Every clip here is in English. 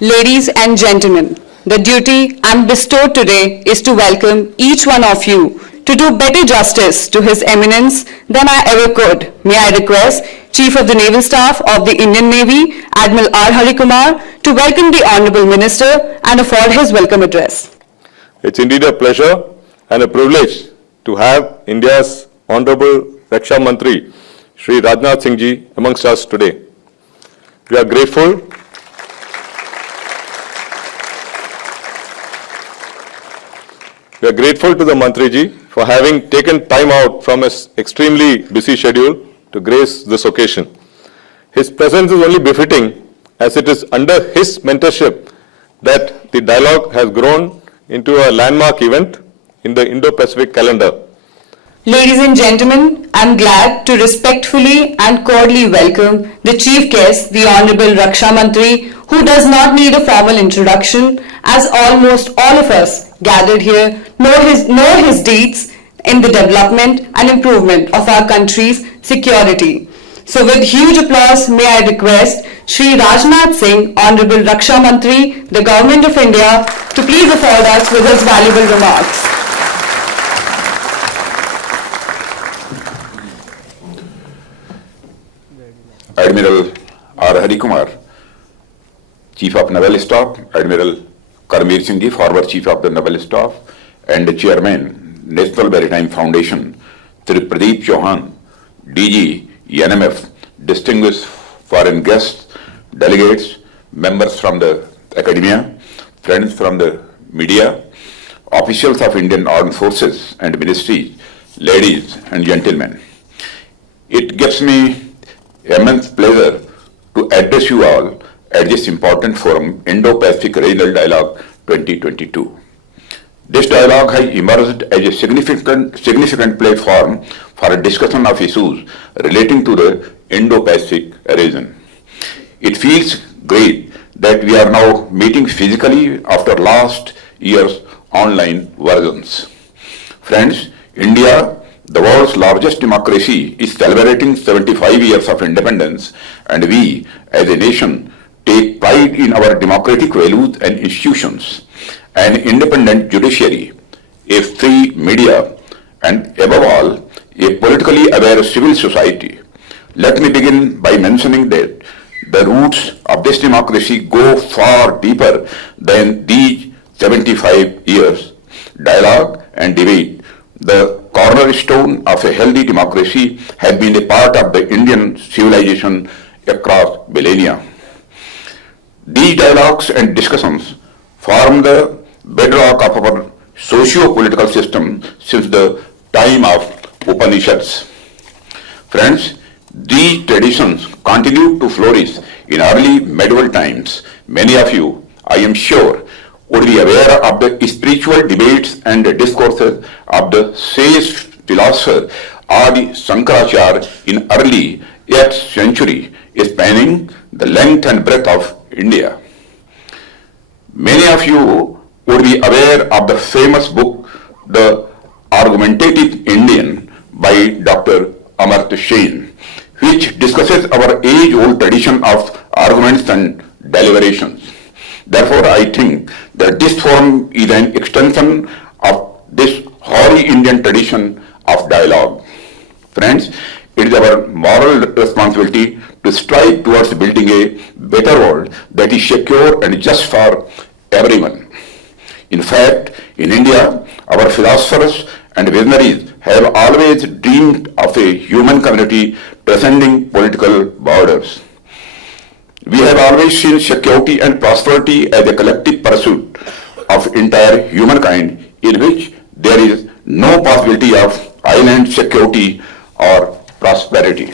Ladies and gentlemen, the duty I'm bestowed today is to welcome each one of you to do better justice to His Eminence than I ever could. May I request Chief of the Naval Staff of the Indian Navy, Admiral R. Hari Kumar, to welcome the Honorable Minister and afford his welcome address. It's indeed a pleasure and a privilege to have India's Honorable Raksha Mantri, Shri Rajnath Singh ji, amongst us today. We are grateful to the Mantri ji for having taken time out from his extremely busy schedule to grace this occasion. His presence is only befitting as it is under his mentorship that the dialogue has grown into a landmark event in the Indo-Pacific calendar. Ladies and gentlemen, I am glad to respectfully and cordially welcome the Chief Guest, the Honorable Raksha Mantri, who does not need a formal introduction, as almost all of us gathered here know his deeds in the development and improvement of our country's security. So with huge applause, may I request Shri Rajnath Singh, Honorable Raksha Mantri, the Government of India, to please afford us with his valuable remarks. Admiral R. Hari Kumar, Chief of Naval Staff, Admiral Karmveer Singh ji, former Chief of the Naval Staff, and Chairman, National Maritime Foundation, Shri Pradeep Chauhan, DG, NMF, distinguished foreign guests, delegates, members from the academia, friends from the media, officials of Indian Armed Forces and ministries, ladies and gentlemen. It gives me immense pleasure to address you all at this important forum, Indo-Pacific Regional Dialogue 2022. This dialogue has emerged as a significant platform for a discussion of issues relating to the Indo-Pacific region. It feels great that we are now meeting physically after last year's online versions. Friends, India, the world's largest democracy, is celebrating 75 years of independence, and we, as a nation, take pride in our democratic values and institutions, an independent judiciary, a free media, and above all, a politically aware civil society. Let me begin by mentioning that the roots of this democracy go far deeper than these 75 years. Dialogue and debate, the cornerstone of a healthy democracy, has been a part of the Indian civilization across millennia. These dialogues and discussions form the bedrock of our socio-political system since the time of Upanishads. Friends, these traditions continued to flourish in early medieval times. Many of you, I am sure, would be aware of the spiritual debates and discourses of the sage philosopher Adi Shankaracharya in early 8th century, spanning the length and breadth of India. Many of you would be aware of the famous book, The Argumentative Indian, by Dr. Amartya Sen, which discusses our age-old tradition of arguments and deliberations. Therefore, I think that this forum is an extension of this hoary Indian tradition of dialogue. Friends, it is our moral responsibility to strive towards building a better world that is secure and just for everyone. In fact, in India, our philosophers and visionaries have always dreamed of a human community transcending political borders. We have always seen security and prosperity as a collective pursuit of entire humankind, in which there is no possibility of island security or prosperity.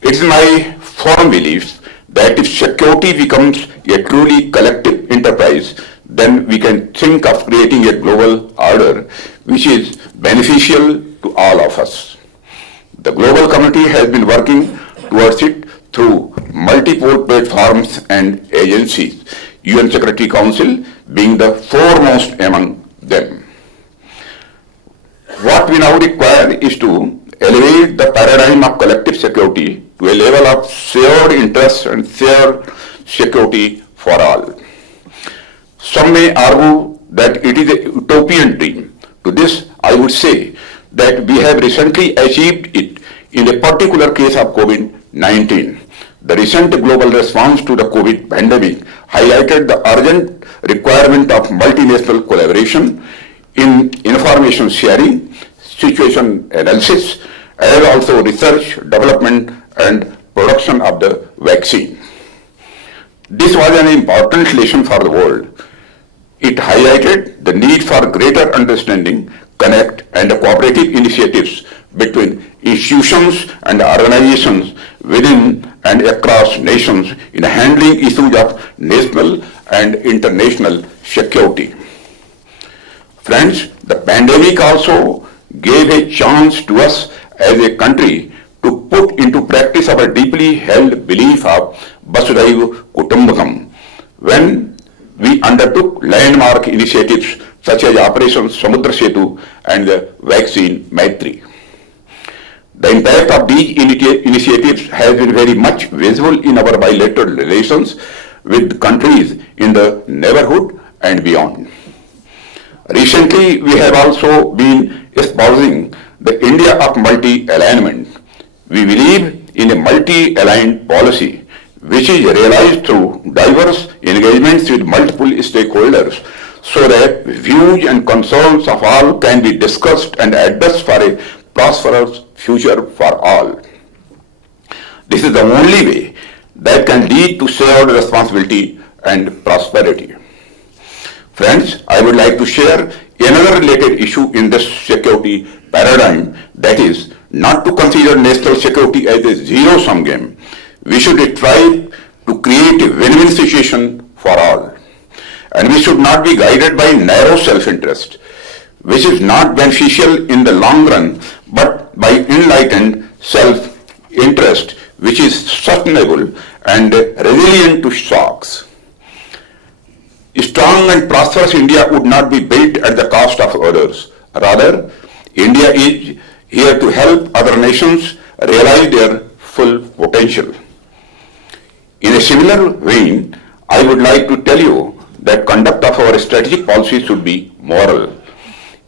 It is my firm belief that if security becomes a truly collective enterprise, then we can think of creating a global order which is beneficial to all of us. The global community has been working towards it through multiple platforms and agencies, UN Security Council being the foremost among them. What we now require is to elevate the paradigm of collective security to a level of shared interests and shared security for all. Some may argue that it is a utopian dream. To this, I would say that we have recently achieved it in a particular case of COVID-19. The recent global response to the COVID pandemic highlighted the urgent requirement of multinational collaboration in information sharing, situation analysis, as also research, development, and production of the vaccine. This was an important lesson for the world. It highlighted the need for greater understanding, connect, and cooperative initiatives between institutions and organizations within and across nations in handling issues of national and international security. Friends, the pandemic also gave a chance to us as a country to put into practice our deeply held belief of Vasudhaiva Kutumbakam when we undertook landmark initiatives such as Operation Samudra Setu and the vaccine Maitri. The impact of these initiatives has been very much visible in our bilateral relations with countries in the neighborhood and beyond. Recently, we have also been espousing the India of multi-alignment. We believe in a multi-aligned policy which is realized through diverse engagements with multiple stakeholders so that views and concerns of all can be discussed and addressed for a prosperous future for all. This is the only way that can lead to shared responsibility and prosperity. Friends, I would like to share another related issue in this security paradigm, that is, not to consider national security as a zero-sum game. We should strive to create a win-win situation for all. And we should not be guided by narrow self-interest, which is not beneficial in the long run, but by enlightened self-interest, which is sustainable and resilient to shocks. A strong and prosperous India would not be built at the cost of others. Rather, India is here to help other nations realize their full potential. In a similar vein, I would like to tell you that conduct of our strategic policy should be moral.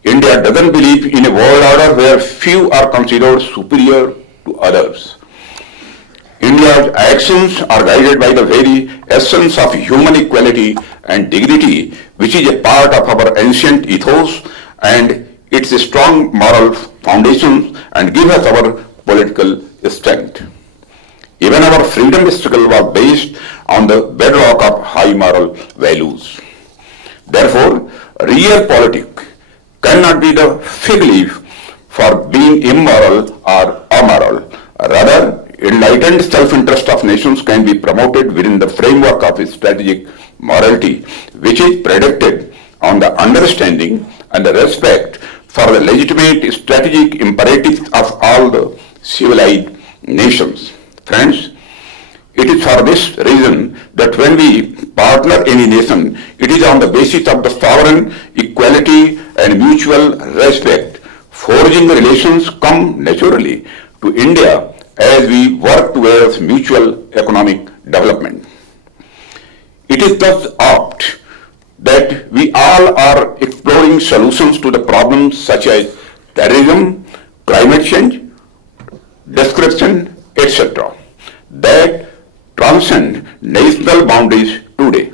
India doesn't believe in a world order where few are considered superior to others. India's actions are guided by the very essence of human equality and dignity, which is a part of our ancient ethos, and it's a strong moral foundation and gives us our political strength. Even our freedom struggle was based on the bedrock of high moral values. Therefore, real politics cannot be the fig leaf for being immoral or amoral. Rather, enlightened self-interest of nations can be promoted within the framework of strategic morality, which is predicated on the understanding and the respect for the legitimate strategic imperatives of all the civilized nations. Friends, it is for this reason that when we partner any nation, it is on the basis of the sovereign equality and mutual respect. Forging relations come naturally to India as we work towards mutual economic development. It is thus apt that we all are exploring solutions to the problems such as terrorism, climate change, description, etc. that transcend national boundaries today.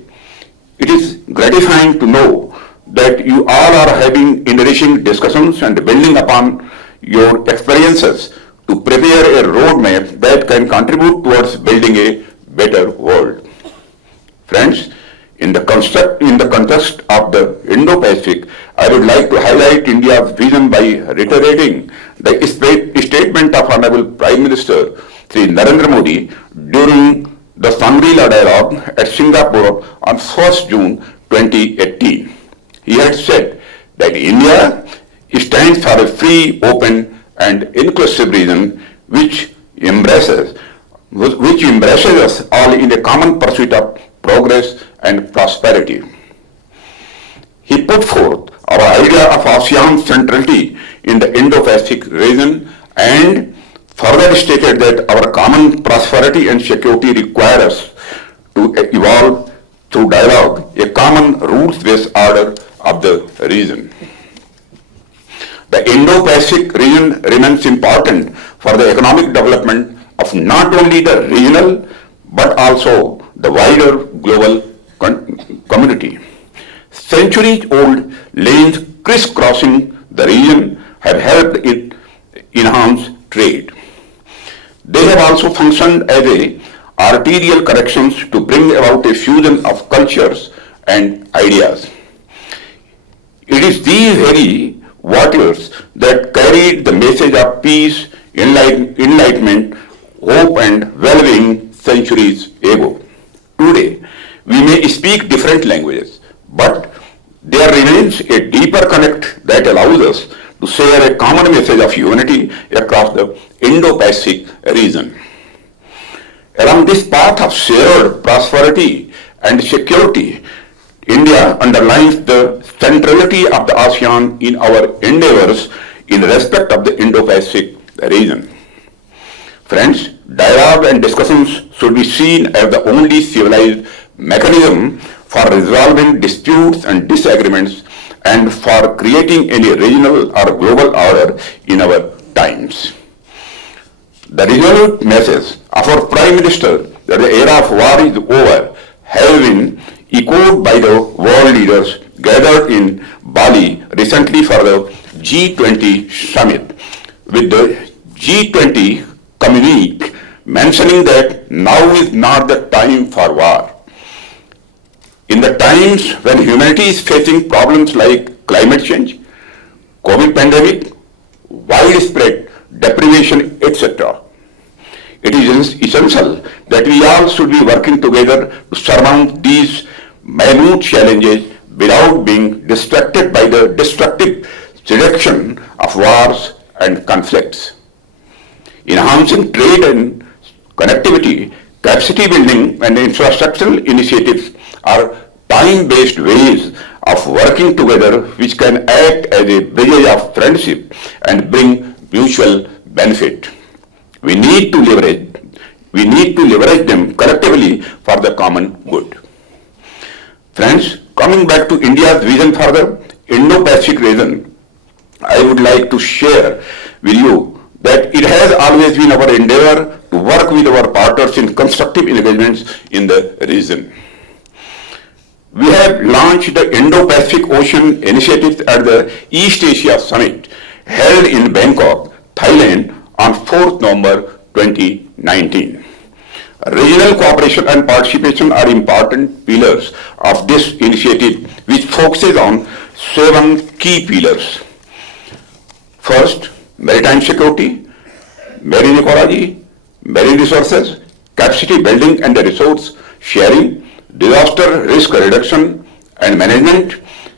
It is gratifying to know that you all are having enriching discussions and building upon your experiences to prepare a roadmap that can contribute towards building a better world. Friends, in the context of the Indo-Pacific, I would like to highlight India's vision by reiterating the statement of Honorable Prime Minister Shri Narendra Modi during the Shangri-La Dialogue at Singapore on 1st June 2018. He had said that India stands for a free, open and inclusive region which embraces us all in a common pursuit of progress and prosperity. He put forth our idea of ASEAN's centrality in the Indo-Pacific region and further stated that our common prosperity and security require us to evolve through dialogue a common rules-based order of the region. The Indo-Pacific region remains important for the economic development of not only the regional but also the wider global community. Centuries-old lanes crisscrossing the region have helped it enhance trade. They have also functioned as arterial connections to bring about a fusion of cultures and ideas. It is these very waters that carried the message of peace, enlightenment, hope and well-being centuries ago. Today, we may speak different languages, but there remains a deeper connect that allows us to share a common message of unity across the Indo-Pacific region. Along this path of shared prosperity and security, India underlines the centrality of the ASEAN in our endeavors in respect of the Indo-Pacific region. Friends, dialogue and discussions should be seen as the only civilized mechanism for resolving disputes and disagreements and for creating any regional or global order in our times. The resolute message of our Prime Minister that the era of war is over has been echoed by the world leaders gathered in Bali recently for the G20 summit, with the G20 communique mentioning that now is not the time for war. In the times when humanity is facing problems like climate change, COVID pandemic, widespread deprivation, etc., it is essential that we all should be working together to surmount these minute challenges without being distracted by the destructive seduction of wars and conflicts. Enhancing trade and connectivity, capacity building and infrastructural initiatives are time-based ways of working together which can act as a bridge of friendship and bring mutual benefit. We need to leverage them collectively for the common good. Friends, coming back to India's vision for the Indo-Pacific region, I would like to share with you that it has always been our endeavor to work with our partners in constructive engagements in the region. We have launched the Indo-Pacific Ocean Initiative at the East Asia Summit held in Bangkok, Thailand on 4th November 2019. Regional cooperation and participation are important pillars of this initiative, which focuses on 7 key pillars. First, maritime security, marine ecology, marine resources, capacity building and resource sharing, disaster risk reduction and management,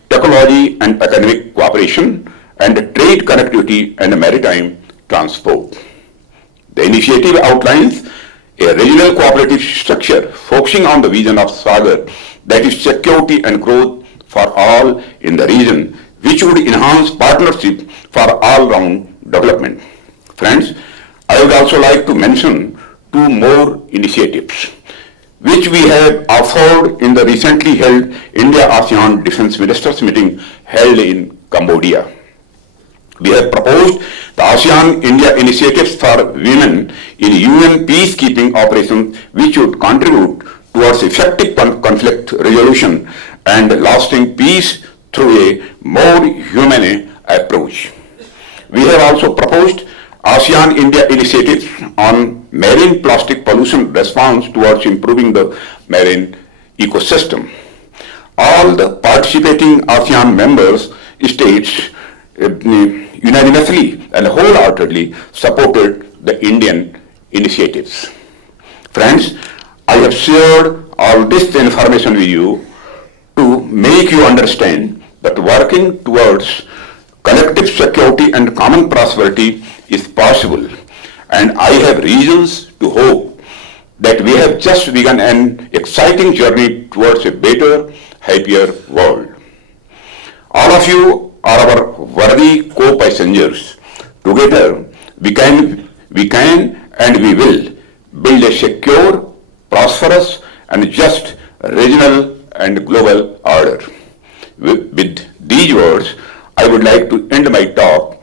technology and academic cooperation, and trade connectivity and maritime transport. The initiative outlines a regional cooperative structure focusing on the vision of Sagar, that is security and growth for all in the region, which would enhance partnership for all-round development. Friends, I would also like to mention 2 more initiatives which we have offered in the recently held India-ASEAN Defence Ministers meeting held in Cambodia. We have proposed the ASEAN-India initiatives for women in UN peacekeeping operations, which would contribute towards effective conflict resolution and lasting peace through a more humane approach. We have also proposed ASEAN-India initiatives on marine plastic pollution response towards improving the marine ecosystem. All the participating ASEAN members states unanimously and wholeheartedly supported the Indian initiatives. Friends, I have shared all this information with you to make you understand that working towards collective security and common prosperity is possible, and I have reasons to hope that we have just begun an exciting journey towards a better, happier world. All of you are our worthy co-passengers. Together, we can and we will build a secure, prosperous and just regional and global order. With these words, I would like to end my talk.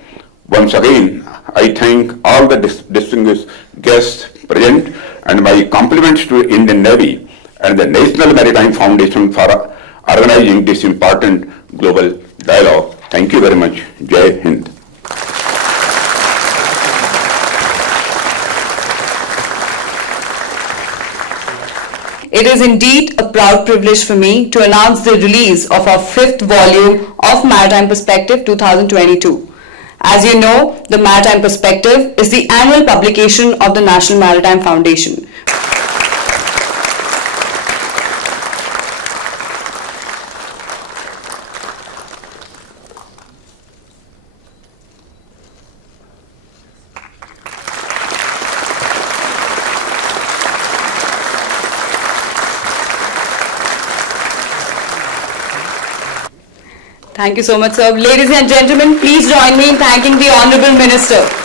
Once again, I thank all the distinguished guests present and my compliments to Indian Navy and the National Maritime Foundation for organizing this important global dialogue. Thank you very much. Jai Hind. It is indeed a proud privilege for me to announce the release of our 5th volume of Maritime Perspective 2022. As you know, the Maritime Perspective is the annual publication of the National Maritime Foundation. Thank you so much, sir. Ladies and gentlemen, please join me in thanking the Honorable Minister.